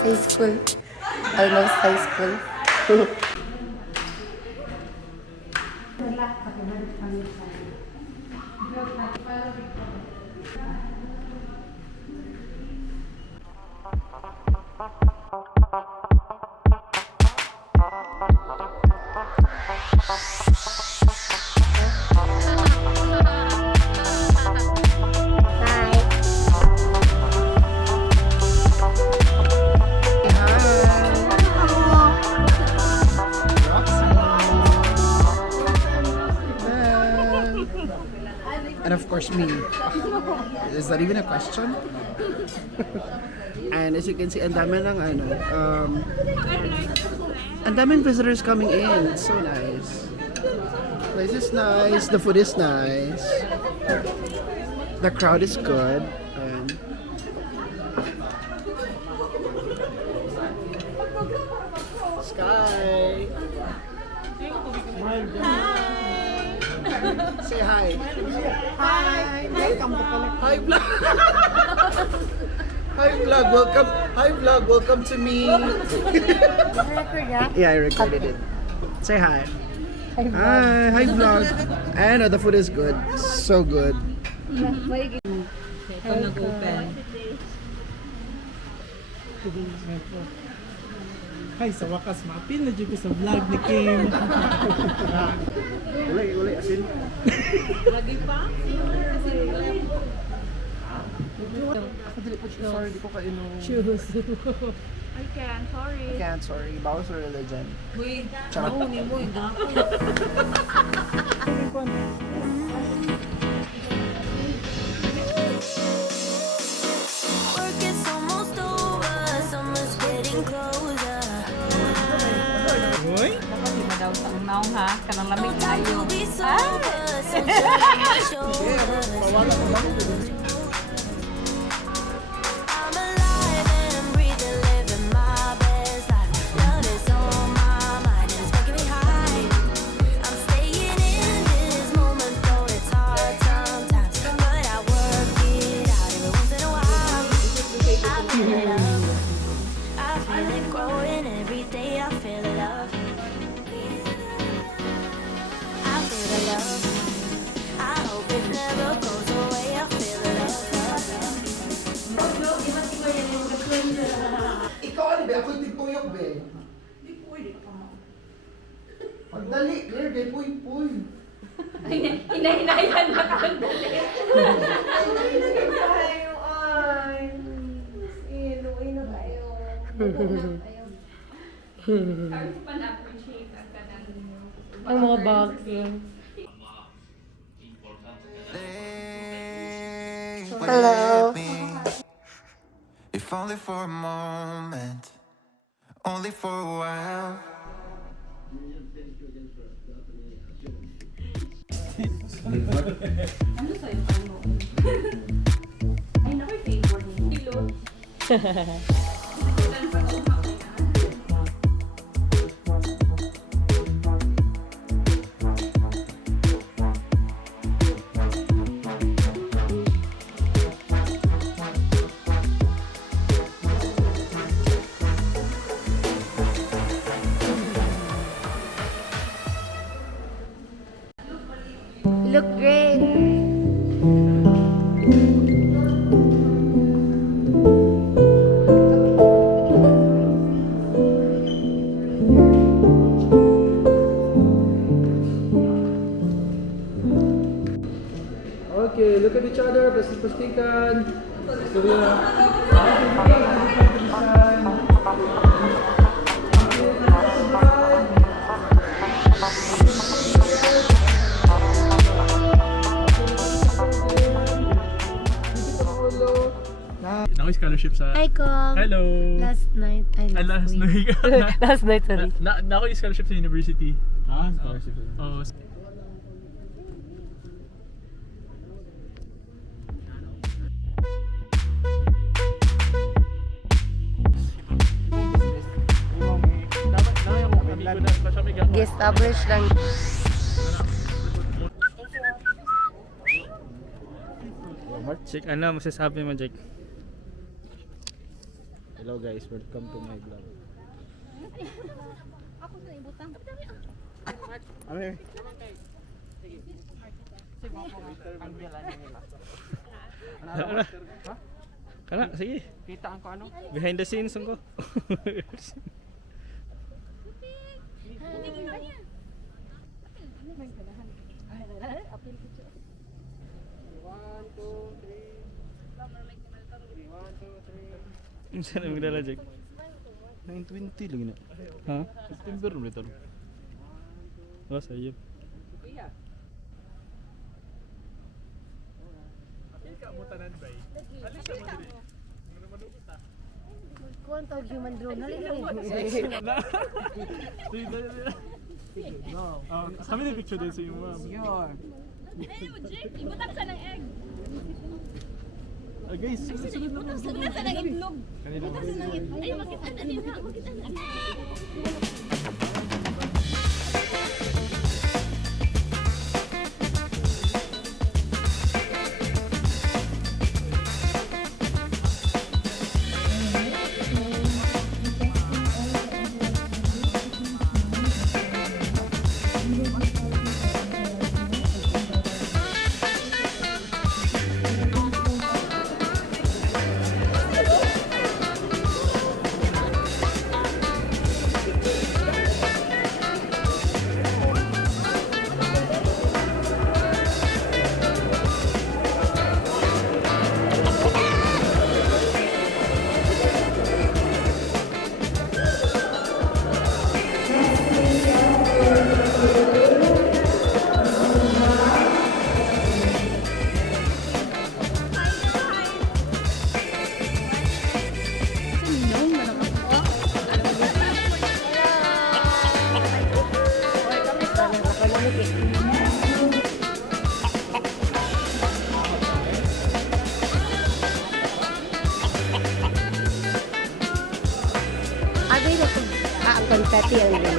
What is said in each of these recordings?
High school. Almost high school. And of course me. Is that even a question? And as you can see, ang dami ng ang daming visitors coming in. It's so nice. Place is nice. The food is nice. The crowd is good. And Sky. Say hi. Hi. Welcome to Hi vlog. Hi vlog. Welcome. Hi vlog. Welcome to me. Yeah, I recorded it. Say hi. Hi. Hi vlog. And the food is good. So good. Ito nag-open. Ay, sa wakas, mapin na dyan ko sa vlog ni Kim. Uli, asin. Lagi pa? Ako dili po siya. Sorry, di ko kainom. Choose. I can't, sorry. I can't, sorry. Bawal sa religion. Uy, Charot. naunin mo yung dako. Work is almost over, summer's getting closer. Uy? Dapat di daw sa naong ha, kanang lamig tayo. You'll be sober, sunshine on my shoulders. I'm alive and I'm breathing, living my best life. Love is on my mind and it's making me high. I'm staying in this moment, though it's hard sometimes, but I work it out every once in a while. I feel love, I feel it growing every day. I feel love. I feel the love. I hope it never goes away. I feel the love. Ikaw ano ba? Ako'y tigpuyok ba? Pagdali, Claire, kay puy. Hinahinayan na kandali. Ang mga box. Hello. If only for a moment, only for a while. Ay, naku, favorite mo. Kilo. Look great. Okay, look at each other. Plastic-plastikan. Now is kind of scholarship sa... Hi, Kong. Hello! Last night. Last week. Last night, sorry. Na ako yung scholarship sa university. Scholarship. Oo. Establish lang. Jake, ano masasabi mo, Jake? Hello guys, welcome to my vlog. Kana, sige. Kita ko ano? Behind the scenes ko. Saan ang magdala, Jake? 920 lagi na. Ha? September ulit ito. Oh, sa'yo. Kuwan tawag human drone. Halika Kami na picture din sa yung mom. Ibutang sa ng egg. Guys, sunod na po. Ibutang sa ng itlog. Kanina mo. Ay, makita na din ha. Makita na. Abi na ito. Ang confetti ang ganyan.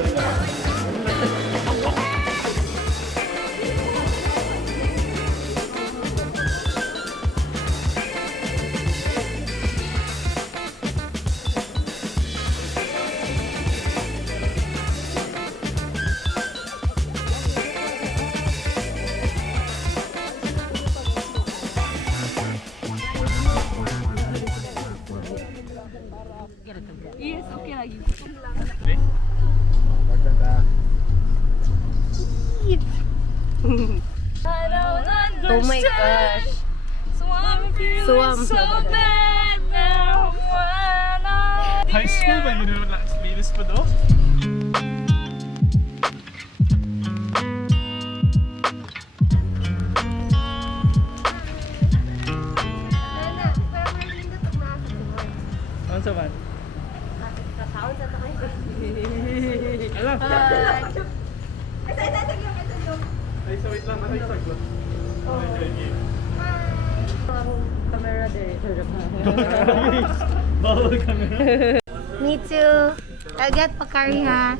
Yes, okay lagi. Oh my gosh. Swam. High school ba yun? Linis pa do? Ano sa man? Alam. Ay, so wait lang. Ano yung sagwa? Camera director. Bawal camera. Me too. I'll get pakari ha.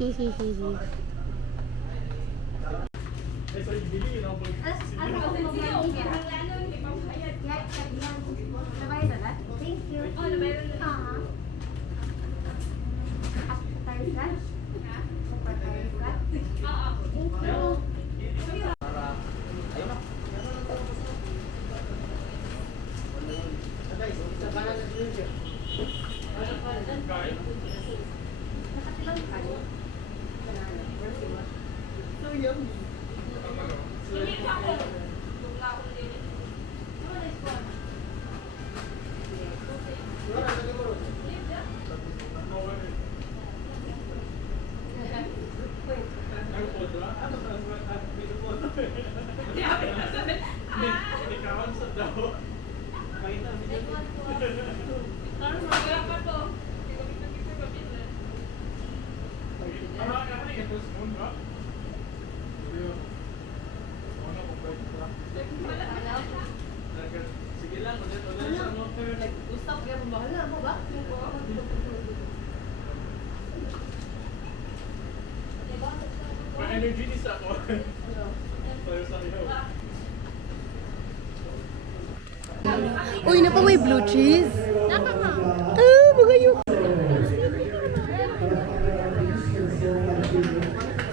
Hihihihi. Thank you. Energy ni sa ako. Uy, na pa may blue cheese. Ah, bagayo.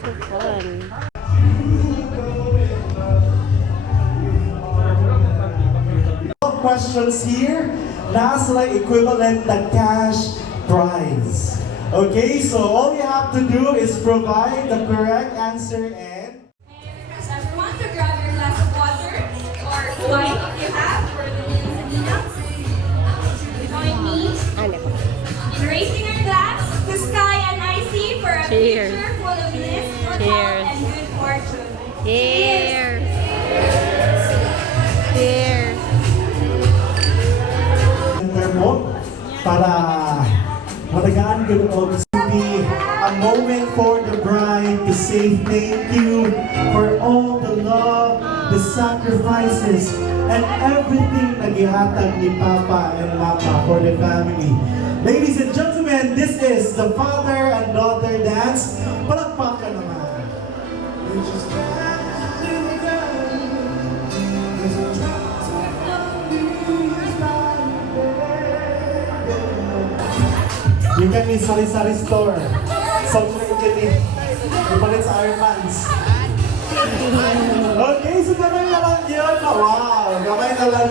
So fun. Questions here. Nasa like equivalent na cash prize. Okay, so all you have to do is provide the correct answer and Everyone to grab your glass of water or wine if you have for the ladies and ninongs. Join me in raising our glass to Sky and Icy for a Cheers. future full of bliss, good Cheers. health, and good fortune. Cheers. Cheers. mo para matagaan ko to be a moment for the bride to say thank you for all the love, the sacrifices, and everything na gihatag ni Papa and Mama for the family. Ladies and gentlemen, this is the father and daughter dance. Palakpakan naman. You can be sari-sari store. Something you can eat. Ipalit sa Ironmans. Okay, so gamay na lang yun. Wow, gamay na lang.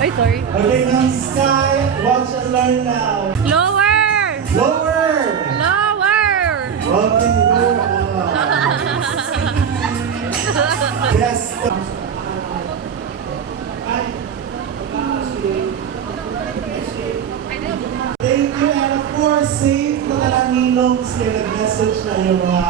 Ay, sorry. Okay, now Sky, watch and learn now. Lower! Lower! Lower! Okay, lower. Yes. Thank you, and of course, safe na nalanginong sila nag-message na yung mga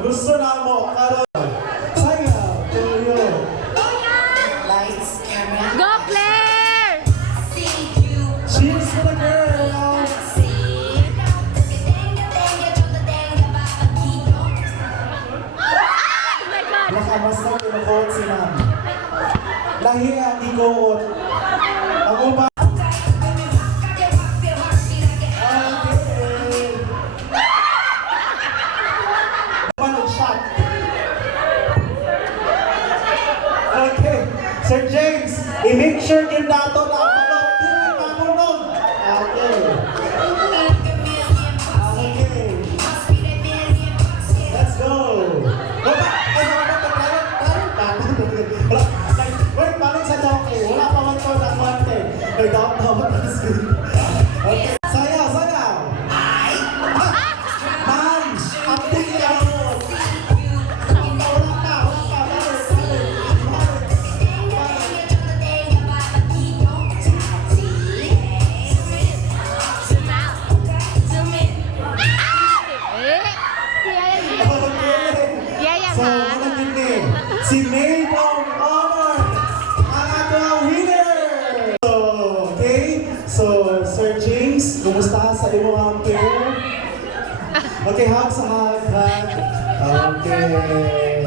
gusto na mo, karon. Sayaw, tuyo. Lights, camera. Go, Claire! Cheers for the girl. Oh my God! Nakamasta kinukuot sila. Lahi ang ikuot. Ang uba. Okay, Sir James, i-make sure yung dato na manog. Hindi mamunog. Okay. Okay. Let's go. Wait, paling sa jockey. Wala pa man ko ng mante. Nag-doubt-doubt. Okay. Sayaw, sayaw. Man, update niya ako. Yaya So, ka? ano yun eh? Si Mayball Okay, hug sa hug, hug. Okay.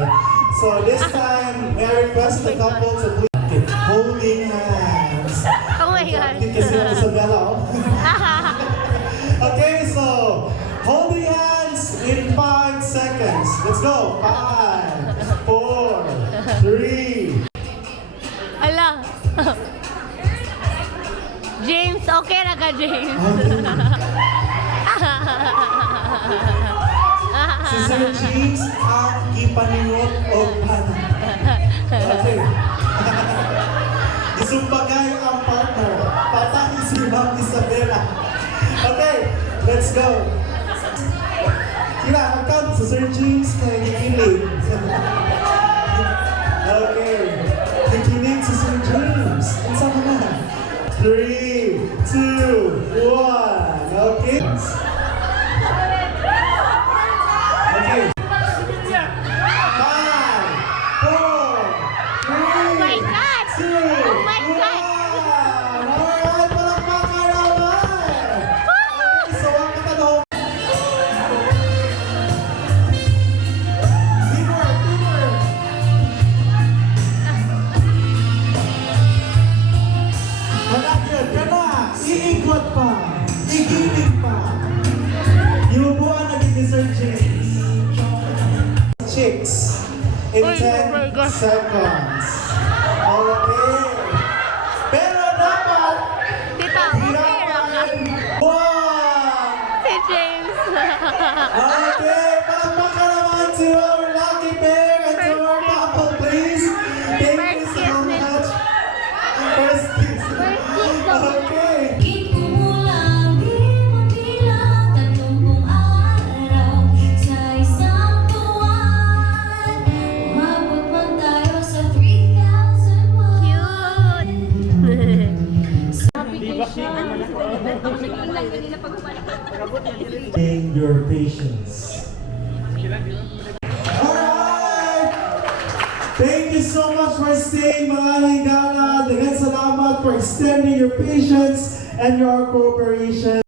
So this time, may I request the couple to please holding hands. Oh my God. Kasi yung Isabella, oh. Okay, so holding hands in 5 seconds. Let's go. 5, 4, 3. Ala. James, okay na ka, James? Si Sir James ang ipaningot o paano. Okay. Isumbagay ang partner. Patay si Ma'am Isabella. Okay, let's go. Kila, mag-count sa Sir James kay kikilig. Okay. Kikilig si Sir James. Ang sama na. 3, 2, 1. Okay. Okay. 5, 4, 3, Oh my God! 2, Oh my God! 1. Alright, palakpakan naman! Okay, so ang katanong. Teamwork, teamwork! Kanak yun, kanak! Iikot pa! Igiling pa! Iubuan na ni Sir James. Chicks in 10 seconds. Okay. Pero dapat Tita, okay na ka. hirapan. 1. Si James. Okay, palakpakan naman to our lucky pair and to our couple, please. Thank you so much. First kiss. Okay. Di kumulang, di mabilang, 30 araw sa isang buwan. Umabot man tayo sa 3,000 Cute. In your patience. Alright! Thank you so much for staying, mga higala. Dengan salamat for extending your patience and your cooperation.